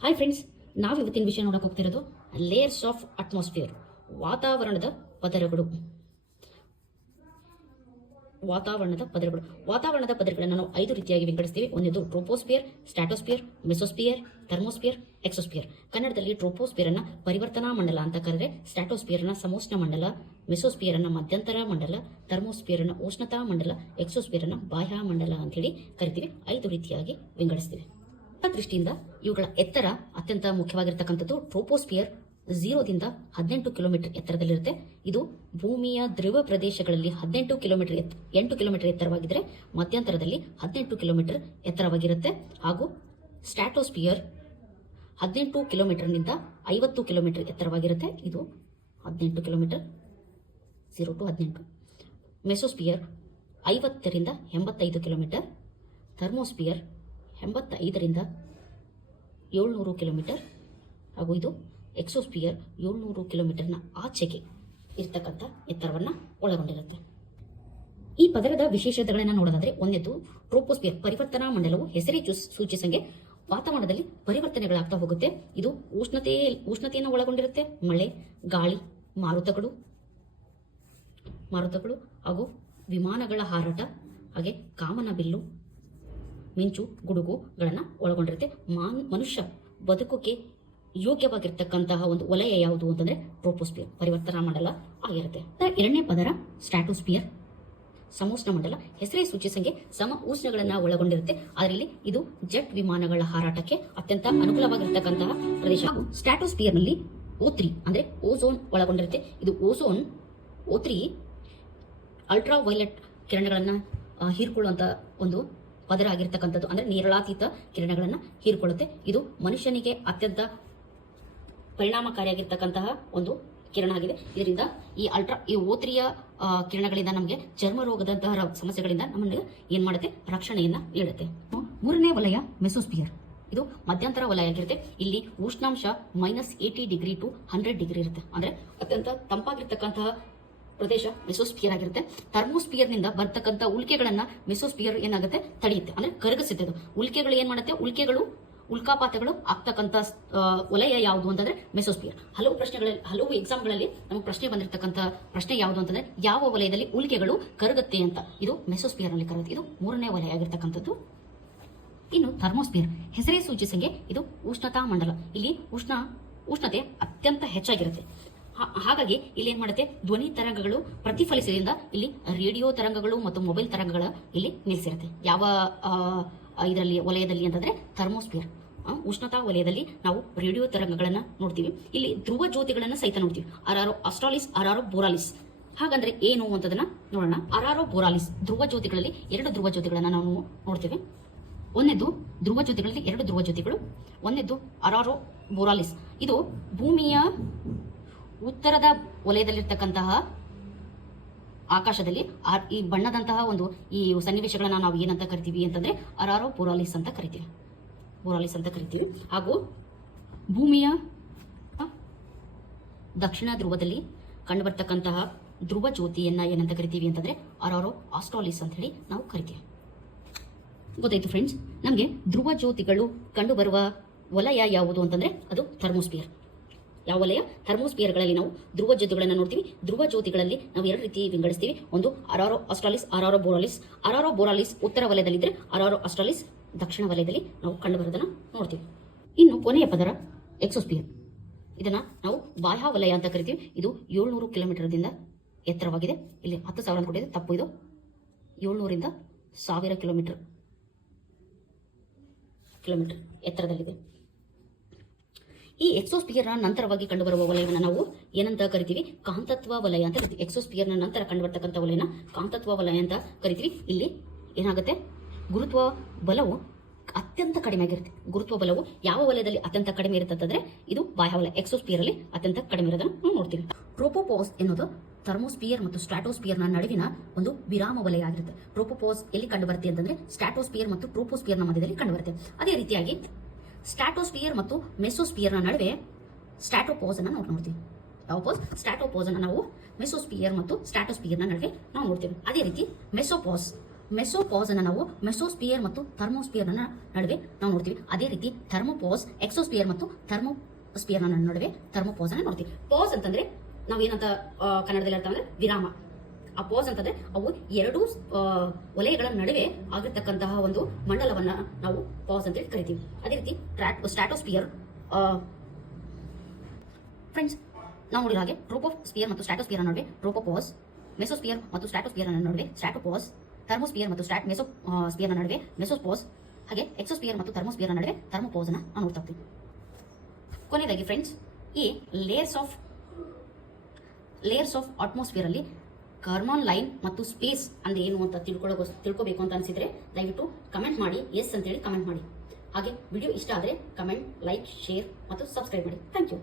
Hi friends, ನಾವು ಇವತ್ತಿನ ವಿಷಯ ನೋಡಕ್ಕೆ ಹೋಗ್ತಿರೋದು ಲೇಯರ್ಸ್ ಆಫ್ ಅಟ್ಮಾಸ್ಫಿಯರ್, ವಾತಾವರಣದ ಪದರಗಳು. ವಾತಾವರಣದ ಪದರಗಳನ್ನು ನಾವು 5 ರೀತಿಯಾಗಿ ವಿಂಗಡಿಸ್ತೀವಿ. ಒಂದನೇದು ಟ್ರೋಪೋಸ್ಫಿಯರ್, ಸ್ಟ್ರಾಟೋಸ್ಫಿಯರ್, ಮೆಸೋಸ್ಫಿಯರ್, ಥರ್ಮೋಸ್ಫಿಯರ್, ಎಕ್ಸೋಸ್ಫಿಯರ್. ಕನ್ನಡದಲ್ಲಿ ಟ್ರೋಪೋಸ್ಫಿಯರ್ ಅನ್ನ ಪರಿವರ್ತನಾ ಮಂಡಲ ಅಂತ ಕರೆದರೆ, ಸ್ಟ್ರಾಟೋಸ್ಫಿಯರ್ ಅನ್ನ ಸಮೋಷ್ಣ ಮಂಡಲ, ಮೆಸೋಸ್ಫಿಯರ್ ಅನ್ನ ಮಧ್ಯಂತರ ಮಂಡಲ, ಥರ್ಮೋಸ್ಫಿಯರ್ ಅನ್ನ ಉಷ್ಣತಾ ಮಂಡಲ, ಎಕ್ಸೋಸ್ಫಿಯರ್ ಅನ್ನ ಬಾಹ್ಯ ಮಂಡಲ ಅಂತ ಹೇಳಿ ಕರಿತೀವಿ. 5 ರೀತಿಯಾಗಿ ವಿಂಗಡಿಸ್ತೀವಿ. ದೃಷ್ಟಿಯಿಂದ ಇವುಗಳ ಎತ್ತರ ಅತ್ಯಂತ ಮುಖ್ಯವಾಗಿರ್ತಕ್ಕಂಥದ್ದು. Troposphere 0ದಿಂದ 18 kilometre ಎತ್ತರದಲ್ಲಿರುತ್ತೆ. ಇದು ಭೂಮಿಯ ಧ್ರುವ ಪ್ರದೇಶಗಳಲ್ಲಿ 8 ಕಿಲೋಮೀಟರ್ ಎತ್ತರವಾಗಿದ್ದರೆ, ಮಧ್ಯಂತರದಲ್ಲಿ 18 ಕಿಲೋಮೀಟರ್ ಎತ್ತರವಾಗಿರುತ್ತೆ. ಹಾಗೂ ಸ್ಟ್ರಾಟೋಸ್ಫಿಯರ್ 18 ಕಿಲೋಮೀಟರ್ನಿಂದ 50 ಕಿಲೋಮೀಟರ್ ಎತ್ತರವಾಗಿರುತ್ತೆ. ಇದು 18 kilometre, 0 to 18. ಮೆಸೋಸ್ಫಿಯರ್ 50ರಿಂದ 85 kilometre. Thermosphere 85ರಿಂದ 700 kilometre. ಹಾಗೂ ಇದು ಎಕ್ಸೋಸ್ಫಿಯರ್ 700 ಕಿಲೋಮೀಟರ್ನ ಆಚೆಗೆ ಇರ್ತಕ್ಕಂಥ ಎತ್ತರವನ್ನು ಒಳಗೊಂಡಿರುತ್ತೆ. ಈ ಪದರದ ವಿಶೇಷತೆಗಳನ್ನು ನೋಡೋದಾದ್ರೆ, ಒಂದನೇದು ಟ್ರೋಪೋಸ್ಫಿಯರ್ ಪರಿವರ್ತನಾ ಮಂಡಲವು ಹೆಸರೇ ಸೂಚಿಸಂಗೆ ವಾತಾವರಣದಲ್ಲಿ ಪರಿವರ್ತನೆಗಳಾಗ್ತಾ ಹೋಗುತ್ತೆ. ಇದು ಉಷ್ಣತೆಯನ್ನು ಒಳಗೊಂಡಿರುತ್ತೆ. ಮಳೆ, ಗಾಳಿ, ಮಾರುತಗಳು ಹಾಗೂ ವಿಮಾನಗಳ ಹಾರಾಟ, ಹಾಗೆ ಕಾಮನಬಿಲ್ಲು, ಮಿಂಚು, ಗುಡುಗುಗಳನ್ನು ಒಳಗೊಂಡಿರುತ್ತೆ. ಮನುಷ್ಯ ಬದುಕೋಕೆ ಯೋಗ್ಯವಾಗಿರ್ತಕ್ಕಂತಹ ಒಂದು ವಲಯ ಯಾವುದು ಅಂತಂದ್ರೆ ಟ್ರೋಪೋಸ್ಫಿಯರ್ ಪರಿವರ್ತನಾ ಮಂಡಲ ಆಗಿರುತ್ತೆ. ಎರಡನೇ ಪದರ ಸ್ಟ್ರಾಟೋಸ್ಫಿಯರ್ ಸಮೋಷ್ಣ ಮಂಡಲ. ಹೆಸರೇ ಸೂಚಿಸಂಗೆ ಸಮ ಉಷ್ಣಗಳನ್ನ ಒಳಗೊಂಡಿರುತ್ತೆ. ಅದರಲ್ಲಿ ಇದು ಜೆಟ್ ವಿಮಾನಗಳ ಹಾರಾಟಕ್ಕೆ ಅತ್ಯಂತ ಅನುಕೂಲವಾಗಿರ್ತಕ್ಕಂತಹ ಪ್ರದೇಶ. ಸ್ಟ್ರಾಟೋಸ್ಫಿಯರ್ ನಲ್ಲಿ O3 ಅಂದ್ರೆ ಓಝೋನ್ ಒಳಗೊಂಡಿರುತ್ತೆ. ಇದು O3 ಅಲ್ಟ್ರಾ ವೈಲೆಟ್ ಕಿರಣಗಳನ್ನ ಹೀರ್ಕೊಳ್ಳುವಂತ ಒಂದು ಪದರ ಆಗಿರ್ತಕ್ಕಂಥದ್ದು. ಅಂದ್ರೆ ನೇರಳಾತೀತ ಕಿರಣಗಳನ್ನು ಹೀರಿಕೊಳ್ಳುತ್ತೆ. ಇದು ಮನುಷ್ಯನಿಗೆ ಅತ್ಯಂತ ಪರಿಣಾಮಕಾರಿಯಾಗಿರ್ತಕ್ಕಂತಹ ಒಂದು ಕಿರಣ ಆಗಿದೆ. ಇದರಿಂದ ಈ O3 ಕಿರಣಗಳಿಂದ ನಮಗೆ ಚರ್ಮ ರೋಗದಂತಹ ಸಮಸ್ಯೆಗಳಿಂದ ನಮಗೆ ಏನ್ ಮಾಡುತ್ತೆ, ರಕ್ಷಣೆಯನ್ನ ನೀಡುತ್ತೆ. ಮೂರನೇ ವಲಯ ಮೆಸೋಸ್ಫಿಯರ್. ಇದು ಮಧ್ಯಂತರ ವಲಯ ಆಗಿರುತ್ತೆ. ಇಲ್ಲಿ ಉಷ್ಣಾಂಶ -80 ಡಿಗ್ರಿ ಟು 100 ಡಿಗ್ರಿ ಇರುತ್ತೆ. ಅಂದ್ರೆ ಅತ್ಯಂತ ತಂಪಾಗಿರ್ತಕ್ಕಂತಹ ಪ್ರದೇಶ ಮೆಸೋಸ್ಫಿಯರ್ ಆಗಿರುತ್ತೆ. ಥರ್ಮೋಸ್ಫಿಯರ್ ನಿಂದ ಬರ್ತಕ್ಕಂಥ ಉಲ್ಕೆಗಳನ್ನ ಮೆಸೋಸ್ಫಿಯರ್ ಏನಾಗುತ್ತೆ, ತಡೆಯುತ್ತೆ, ಅಂದ್ರೆ ಕರಗಿಸುತ್ತೆ. ಉಲ್ಕೆಗಳು ಏನ್ ಮಾಡುತ್ತೆ, ಉಲ್ಕಾಪಾತಗಳು ಆಗ್ತಕ್ಕಂಥ ವಲಯ ಯಾವುದು ಅಂತಂದ್ರೆ ಮೆಸೋಸ್ಫಿಯರ್. ಹಲವು ಎಕ್ಸಾಮ್ಗಳಲ್ಲಿ ನಮಗೆ ಪ್ರಶ್ನೆ ಬಂದಿರತಕ್ಕಂಥ ಪ್ರಶ್ನೆ ಯಾವುದು ಅಂತಂದ್ರೆ, ಯಾವ ವಲಯದಲ್ಲಿ ಉಲ್ಕೆಗಳು ಕರಗುತ್ತೆ ಅಂತ. ಇದು ಮೆಸೋಸ್ಫಿಯರ್ ನಲ್ಲಿ ಕರಗುತ್ತೆ. ಇದು ಮೂರನೇ ವಲಯ ಆಗಿರ್ತಕ್ಕಂಥದ್ದು. ಇನ್ನು ಥರ್ಮೋಸ್ಫಿಯರ್ ಹೆಸರೇ ಸೂಚಿಸಂಗೆ ಇದು ಉಷ್ಣತಾ ಮಂಡಲ. ಇಲ್ಲಿ ಉಷ್ಣತೆ ಅತ್ಯಂತ ಹೆಚ್ಚಾಗಿರುತ್ತೆ. ಹಾಗಾಗಿ ಇಲ್ಲಿ ಏನ್ ಮಾಡುತ್ತೆ, ಧ್ವನಿ ತರಂಗಗಳು ಪ್ರತಿಫಲಿಸಿದ್ರಿಂದ ಇಲ್ಲಿ ರೇಡಿಯೋ ತರಂಗಗಳು ಮತ್ತು ಮೊಬೈಲ್ ತರಂಗಗಳ ಇಲ್ಲಿ ನಿಲ್ಲಿಸಿರುತ್ತೆ. ಯಾವ ಇದರಲ್ಲಿ ವಲಯದಲ್ಲಿ ಅಂತಂದ್ರೆ ಥರ್ಮೋಸ್ಫಿಯರ್ ಉಷ್ಣತಾ ವಲಯದಲ್ಲಿ ನಾವು ರೇಡಿಯೋ ತರಂಗಗಳನ್ನ ನೋಡ್ತೀವಿ. ಇಲ್ಲಿ ಧ್ರುವ ಜ್ಯೋತಿಗಳನ್ನ ಸಹಿತ ನೋಡ್ತೀವಿ. ಅರಾರೋ ಆಸ್ಟ್ರಾಲಿಸ್, ಅರಾರೋ ಬೋರಾಲಿಸ್. ಹಾಗಂದ್ರೆ ಏನು ಅಂತದನ್ನ ನೋಡೋಣ. ಅರಾರೋ ಬೋರಾಲಿಸ್ ಧ್ರುವ ಜ್ಯೋತಿಗಳಲ್ಲಿ 2 ಧ್ರುವ ಜ್ಯೋತಿಗಳನ್ನ ನಾವು ನೋಡ್ತೀವಿ. ಒಂದನೇದು ಧ್ರುವ ಜ್ಯೋತಿಗಳಲ್ಲಿ 2 ಧ್ರುವ ಜ್ಯೋತಿಗಳು. ಒಂದನೇದು ಅರಾರೋ ಬೋರಾಲಿಸ್. ಇದು ಭೂಮಿಯ ಉತ್ತರದ ವಲಯದಲ್ಲಿರ್ತಕ್ಕಂತಹ ಆಕಾಶದಲ್ಲಿ ಈ ಬಣ್ಣದಂತಹ ಒಂದು ಈ ಸನ್ನಿವೇಶಗಳನ್ನ ನಾವು ಏನಂತ ಕರಿತೀವಿ ಅಂತಂದ್ರೆ ಅರಾರೋ ಬೋರಾಲಿಸ್ ಅಂತ ಕರಿತೀವಿ. ಹಾಗೂ ಭೂಮಿಯ ದಕ್ಷಿಣ ಧ್ರುವದಲ್ಲಿ ಕಂಡುಬರ್ತಕ್ಕಂತಹ ಧ್ರುವ ಜ್ಯೋತಿಯನ್ನ ಏನಂತ ಕರಿತೀವಿ ಅಂತಂದ್ರೆ ಅರಾರೋ ಆಸ್ಟ್ರಾಲಿಸ್ ಅಂತ ಹೇಳಿ ನಾವು ಕರಿತೀವಿ. ಗೊತ್ತಾಯ್ತು ಫ್ರೆಂಡ್ಸ್, ನಮಗೆ ಧ್ರುವ ಜ್ಯೋತಿಗಳು ಕಂಡುಬರುವ ವಲಯ ಯಾವುದು ಅಂತಂದ್ರೆ ಅದು ಥರ್ಮೋಸ್ಫಿಯರ್. ಯಾವ ವಲಯ? ಥರ್ಮೋಸ್ಫಿಯರ್ಗಳಲ್ಲಿ ನಾವು ಧ್ರುವ ಜ್ಯೋತಿಗಳನ್ನು ನೋಡ್ತೀವಿ. ಧ್ರುವ ಜ್ಯೋತಿಗಳಲ್ಲಿ ನಾವು 2 ರೀತಿ ವಿಂಗಡಿಸ್ತೀವಿ. ಒಂದು ಅರಾರೋ ಆಸ್ಟ್ರಾಲಿಸ್, ಅರಾರೋ ಬೋರಾಲಿಸ್. ಅರಾರೋ ಬೋರಾಲಿಸ್ ಉತ್ತರ ವಲಯದಲ್ಲಿದ್ದರೆ, ಅರಾರೋ ಆಸ್ಟ್ರಾಲಿಸ್ ದಕ್ಷಿಣ ವಲಯದಲ್ಲಿ ನಾವು ಕಂಡುಬರೋದನ್ನ ನೋಡ್ತೀವಿ. ಇನ್ನು ಕೊನೆಯ ಪದರ ಎಕ್ಸೋಸ್ಫಿಯರ್. ಇದನ್ನ ನಾವು ಬಾಹ್ಯ ವಲಯ ಅಂತ ಕರಿತೀವಿ. ಇದು 700 ಕಿಲೋಮೀಟರ್ದಿಂದ ಎತ್ತರವಾಗಿದೆ. ಇಲ್ಲಿ 10,000 ಅಂತ ಕೊಟ್ಟಿದೆ, ತಪ್ಪು. ಇದು 700ರಿಂದ 1000 ಕಿಲೋಮೀಟರ್ ಎತ್ತರದಲ್ಲಿದೆ. ಈ ಎಕ್ಸೋಸ್ಫಿಯರ್ನ ನಂತರವಾಗಿ ಕಂಡುಬರುವ ವಲಯವನ್ನು ನಾವು ಏನಂತ ಕರಿತೀವಿ? ಕಾಂತತ್ವ ವಲಯ ಅಂತ ಕರಿತೀವಿ. ಎಕ್ಸೋಸ್ಫಿಯರ್ನ ನಂತರ ಕಂಡುಬರ್ತಕ್ಕಂಥ ವಲಯನ ಕಾಂತತ್ವ ವಲಯ ಅಂತ ಕರಿತೀವಿ. ಇಲ್ಲಿ ಏನಾಗುತ್ತೆ, ಗುರುತ್ವ ಬಲವು ಅತ್ಯಂತ ಕಡಿಮೆ ಆಗಿರುತ್ತೆ. ಗುರುತ್ವ ಬಲವು ಯಾವ ವಲಯದಲ್ಲಿ ಅತ್ಯಂತ ಕಡಿಮೆ ಇರುತ್ತೆ ಅಂತಂದ್ರೆ ಇದು ಬಾಹ್ಯ ವಲಯ. ಎಕ್ಸೋಸ್ಫಿಯರ್ ಅಲ್ಲಿ ಅತ್ಯಂತ ಕಡಿಮೆ ಇರೋದನ್ನು ನಾವು ನೋಡ್ತೀವಿ. ಟ್ರೋಪೋಪಾಸ್ ಎನ್ನುವುದು ಥರ್ಮೋಸ್ಫಿಯರ್ ಮತ್ತು ಸ್ಟ್ರಾಟೋಸ್ಫಿಯರ್ನ ನಡುವಿನ ಒಂದು ವಿರಾಮ ವಲಯ ಆಗಿರುತ್ತೆ. ಟ್ರೋಪೋಪಾಸ್ ಎಲ್ಲಿ ಕಂಡುಬರುತ್ತೆ ಅಂತಂದ್ರೆ ಸ್ಟ್ರಾಟೋಸ್ಫಿಯರ್ ಮತ್ತು ಟ್ರೋಪೋಸ್ಫಿಯರ್ನ ಮಧ್ಯದಲ್ಲಿ ಕಂಡುಬರುತ್ತೆ. ಅದೇ ರೀತಿಯಾಗಿ ಸ್ಟ್ರಾಟೋಸ್ಫಿಯರ್ ಮತ್ತು ಮೆಸೋಸ್ಫಿಯರ್ನ ನಡುವೆ ಸ್ಟ್ರಾಟೋಪಾಸ್ ಅನ್ನು ನೋಡ್ತೀವಿ. ಸ್ಟ್ರಾಟೋಪಾಸ್ ಅನ್ನು ನಾವು ಮೆಸೋಸ್ಫಿಯರ್ ಮತ್ತು ಸ್ಟ್ರಾಟೋಸ್ಫಿಯರ್ನ ನಡುವೆ ನಾವು ನೋಡ್ತೀವಿ. ಅದೇ ರೀತಿ ಮೆಸೋಪಾಸ್ ಮೆಸೋಪಾಸ್ ಅನ್ನು ನಾವು ಮೆಸೋಸ್ಪಿಯರ್ ಮತ್ತು ಥರ್ಮೋಸ್ಪಿಯರ್ ನಡುವೆ ನಾವು ನೋಡ್ತೀವಿ. ಅದೇ ರೀತಿ ಥರ್ಮೋಪಾಸ್ ಎಕ್ಸೋಸ್ಪಿಯರ್ ಮತ್ತು ಥರ್ಮೋಸ್ಪಿಯರ್ ನಡುವೆ ಥರ್ಮೋಪಾಸ್ ಅನ್ನು ನೋಡ್ತೀವಿ. ಪಾಸ್ ಅಂತಂದ್ರೆ ನಾವು ಏನಂತ ಕನ್ನಡದಲ್ಲಿ ಅರ್ಥ ಅಂದ್ರೆ ವಿರಾಮ. ಆ ಪಾಸ್ ಅಂತಂದ್ರೆ ಅವು ಎರಡು ವಲಯಗಳ ನಡುವೆ ಆಗಿರ್ತಕ್ಕಂತಹ ಒಂದು ಮಂಡಲವನ್ನ ನಾವು ಪಾಸ್ ಅಂತ ಕರಿತೀವಿ. ಅದೇ ರೀತಿ ಸ್ಟ್ರಾಟೋಸ್ಪಿಯರ್ ಫ್ರೆಂಡ್ಸ್ ನಾವು ನೋಡಿದ ಹಾಗೆ ಟ್ರೋಪೋಸ್ಪಿಯರ್ ಮತ್ತು ಸ್ಟ್ರಾಟೋಸ್ಪಿಯರ್ ನಡುವೆ ಟ್ರೋಪೋಪಾಸ್, ಮೆಸೋಸ್ಪಿಯರ್ ಮತ್ತು ಸ್ಟ್ರಾಟೋಸ್ಪಿಯರ್ ನಡುವೆ ಸ್ಟ್ರಾಟೋಪಾಸ್, ಥರ್ಮೋಸ್ಪಿಯರ್ ಮತ್ತು ಮೆಸೋಸ್ಪಿಯರ್ ನಡುವೆ ಮೆಸೋಪಾಸ್, ಹಾಗೆ ಎಕ್ಸೋಸ್ಪಿಯರ್ ಮತ್ತು ಥರ್ಮೋಸ್ಪಿಯರ್ ನಡುವೆ ಥರ್ಮೋಪಾಸ್ ಅನ್ನು ನಾವು ನೋಡ್ತಾ ಹೋಗ್ತೀವಿ. ಕೊನೆಯದಾಗಿ ಫ್ರೆಂಡ್ಸ್, ಈ ಲೇಯರ್ಸ್ ಆಫ್ ಅಟ್ಮಾಸ್ಫಿಯರ್ ಅಲ್ಲಿ ಕಾರ್ಬನ್ ಲೈನ್ ಮತ್ತು ಸ್ಪೇಸ್ ಅಂದ್ರೆ ಏನು ಅಂತ ತಿಳ್ಕೋಬೇಕು ಅಂತ ಅನಿಸಿದ್ರೆ ದಯವಿಟ್ಟು ಕಮೆಂಟ್ ಮಾಡಿ, ಎಸ್ ಅಂತೇಳಿ ಕಮೆಂಟ್ ಮಾಡಿ. ಹಾಗೆ ವಿಡಿಯೋ ಇಷ್ಟ ಆದರೆ ಕಮೆಂಟ್, ಲೈಕ್, ಶೇರ್ ಮತ್ತು ಸಬ್ಸ್ಕ್ರೈಬ್ ಮಾಡಿ. Thank you.